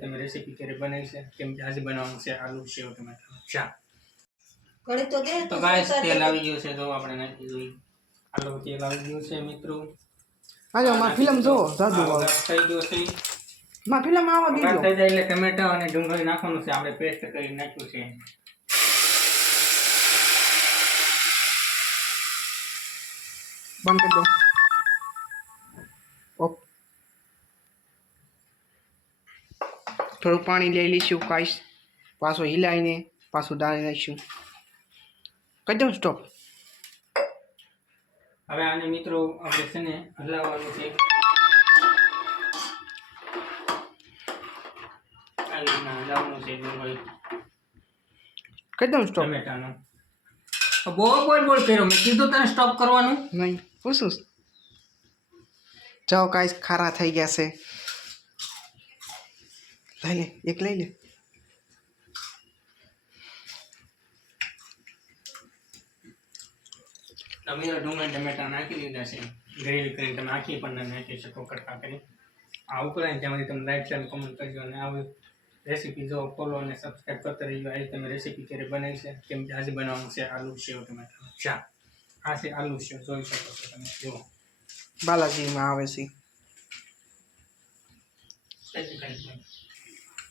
તમે રેસીપી ક્યારે બનાવી છે? કેમ કે આજે બનાવવાનું છે આલુ સેવ ટમેટાનું શાક. ઘડી તો દે તો ગાઈસ તેલ આવી ગયું છે, તો આપણે નાખી દઈએ. આલુ તેલ આવી ગયું છે મિત્રો. હાલો માં ફિલ્મ જો જાદુ આ થઈ ગયો છે. માં ફિલ્મ આવા દીજો. થઈ જાય એટલે ટમેટા અને ડુંગળી નાખવાનું છે. આપણે પેસ્ટ કરી નાખ્યું છે. બંધ કરી દો. ઓકે, થોડું પાણી લઈ લઈશું ગાઈસ. પાછો હિલાઈને પાછું ડાળી નાખીશું. કરી દઉં સ્ટોપ. હવે આને મિત્રો આપણે છે ને હલાવવાનું છે. આ રીતના હલાવવાનું છે ડુંગળી. કરી દઉં સ્ટોપ. ટમેટાનો બોલ કર્યો. મેં કીધું તને સ્ટોપ કરવાનું નહીં પૂછું. જાઓ ગાઈસ, ખારા થઈ ગયા છે. લઈ લે, એક લઈ લે. તમે ડુંગળી ટમેટા નાખી દીધા છે. ગ્રેવી કરીને તમે આખી પણ નાખી શકો કટકા કરી. આ ઉકળાય ત્યાંથી તમે લાઈક શેર કમેન્ટ કરજો. અને આવી રેસીપી જો ફોલો અને સબસ્ક્રાઈબ કરતા રહીજો. આજે તમે રેસીપી ક્યારે બનાવી છે? કેમ કે આજે બનાવવાનું છે આલુ સેવ ટમેટાનું શાક. આ છે આલુ સેવ, જોઈ શકો છો તમે. જુઓ બાલાજીમાં આવે છે.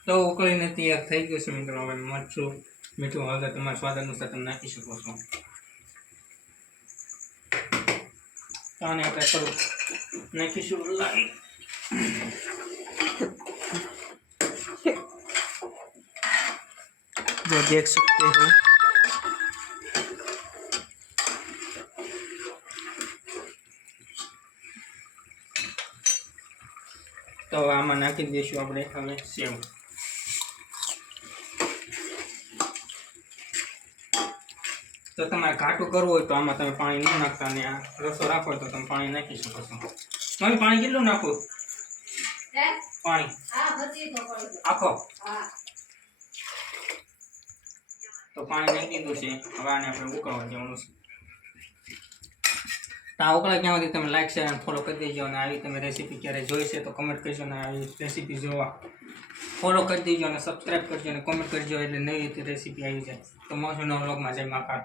તો ઉકળીને તૈયાર થઈ ગયું છે મિત્રો. હવે મરચું મીઠું હળદર તમારા સ્વાદ અનુસાર તમે નાખી શકો છો. આને આપણે થોડું નાખીશું લાવી. जो देख सकते हो તો આમાં નાખી દઈશું આપણે હવે સેવ. તો તમારે ઘાટું કરવું હોય તો આમાં તમે પાણી ન નાખતા, અને આ રસો રાખો હોય તો તમે પાણી નાખી શકો છો. મમ્મી પાણી કેટલું નાખું? પાણી આખો. તો પાણી નાખી દીધું છે. હવે આને આપણે ઉકળવા દેવાનું છે. તો આ ઉકળે ત્યાં સુધી તમે લાઈક શેર અને ફોલો કરી દેજો. અને આવી તમે રેસીપી ક્યારે જોઈ છે તો કમેન્ટ કરજો. અને આવી રેસીપી જોવા ફોલો કરી દેજો અને સબસ્ક્રાઈબ કરજો અને કોમેન્ટ કરજો, એટલે નવી રેસીપી આવી જાય. તો મળશું નવા વ્લોગમાં. જય મહાકાળ.